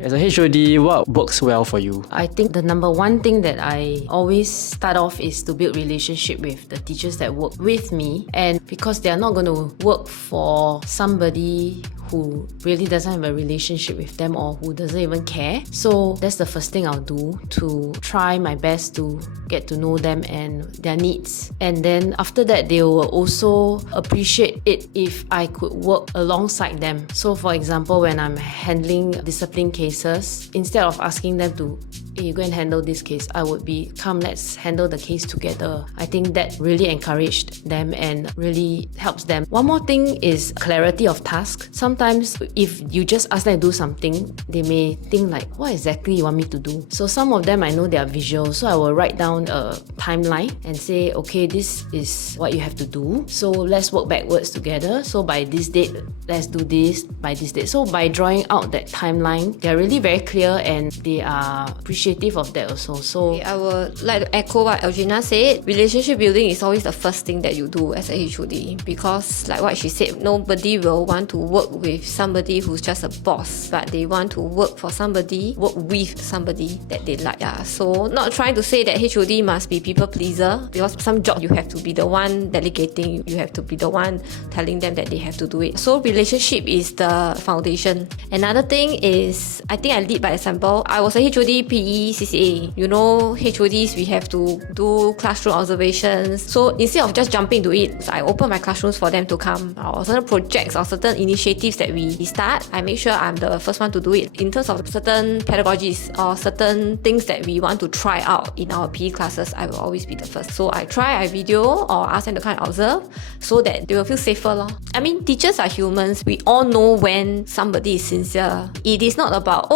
As a HOD, what works well for you? I think the number one thing that I always start off is to build relationship with the teachers that work with me, and because they are not going to work for somebody who really doesn't have a relationship with them or who doesn't even care. So that's the first thing I'll do, to try my best to get to know them and their needs. And then after that, they will also appreciate it if I could work alongside them. So for example, when I'm handling discipline cases, instead of asking them to, hey, you go and handle this case, I would be, come, let's handle the case together. I think that really encouraged them and really helps them. One more thing is clarity of task. Sometimes if you just ask them to do something, they may think like, what exactly you want me to do? So some of them I know they are visual, so I will write down a timeline and say, okay, this is what you have to do. So let's work backwards together. So by this date, let's do this by this date. So by drawing out that timeline, they're really very clear and they are appreciative of that also. So I would like to echo what Algena said. Relationship building is always the first thing that you do as a HOD, because like what she said, nobody will want to work with somebody who's just a boss, but they want to work for somebody, work with somebody that they like. So not trying to say that HOD must be people pleaser, because some job you have to be the one delegating, you have to be the one telling them that they have to do it. So relationship is the foundation. Another thing is, I think I lead by example. I was a HOD PE CCA. You know, HODs, we have to do classroom observations. So instead of just jumping to it, I open my classrooms for them to come. Or certain projects or certain initiatives that we start, I make sure I'm the first one to do it. In terms of certain pedagogies or certain things that we want to try out in our PE classes, I will always be the first. So I video or ask them to come and observe so that they will feel safer. I mean, teachers are humans. We all know when somebody is sincere. It is not about,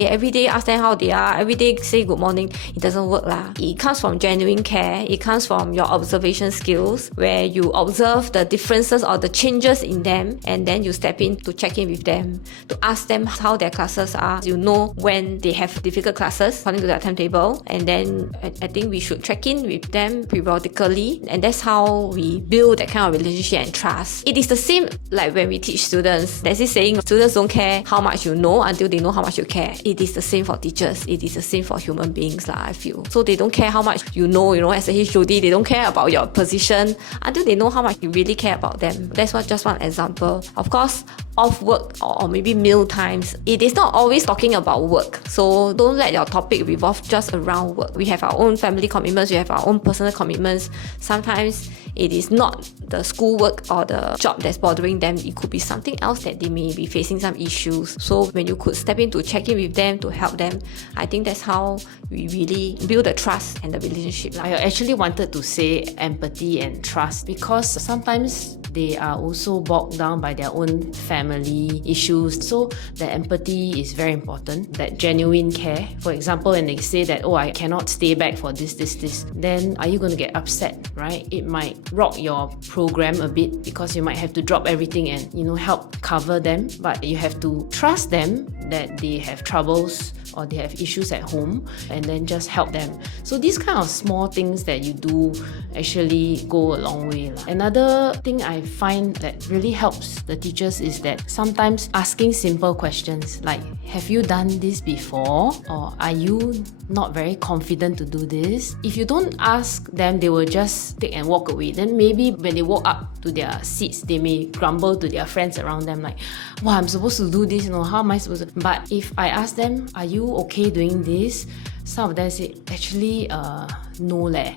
every day ask them how they are, every day say good morning. It doesn't work lah. It comes from genuine care. It comes from your observation skills, where you observe the differences or the changes in them, and then you step in to check in with them, to ask them how their classes are. You know when they have difficult classes according to their timetable, and then I think we should check in with them periodically, and that's how we build that kind of relationship and trust. It is the same like when we teach students. There's this saying, students don't care how much you know until they know how much you care. It is the same for teachers. It is the same for human beings, I feel. So they don't care how much you know, as a HOD, they don't care about your position until they know how much you really care about them. That's just one example. Of course, off work or maybe meal times, it is not always talking about work. So don't let your topic revolve just around work. We have our own family commitments, we have our own personal commitments. Sometimes it is not the schoolwork or the job that's bothering them. It could be something else that they may be facing some issues. So when you could step in to check in with them, to help them, I think that's how we really build the trust and the relationship. I actually wanted to say empathy and trust, because sometimes they are also bogged down by their own family issues. So the empathy is very important, that genuine care. For example, when they say that, I cannot stay back for this, then are you going to get upset, right? It might rock your program a bit, because you might have to drop everything and, help cover them. But you have to trust them that they have troubles or they have issues at home, and then just help them. So these kind of small things that you do actually go a long way. Another thing I find that really helps the teachers is that sometimes asking simple questions like, have you done this before? Or are you not very confident to do this? If you don't ask them, they will just take and walk away. Then maybe when they walk up to their seats, they may grumble to their friends around them like, wow, I'm supposed to do this, how am I supposed to? But if I ask them, are you okay doing this? Some of them say, actually, no leh.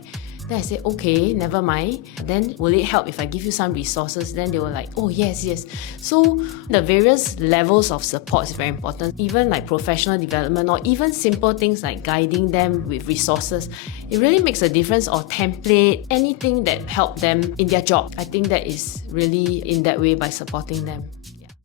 Then I say, okay, never mind. Then will it help if I give you some resources? Then they were like, oh yes. So the various levels of support is very important. Even like professional development or even simple things like guiding them with resources, it really makes a difference. Or template, anything that help them in their job. I think that is really in that way by supporting them.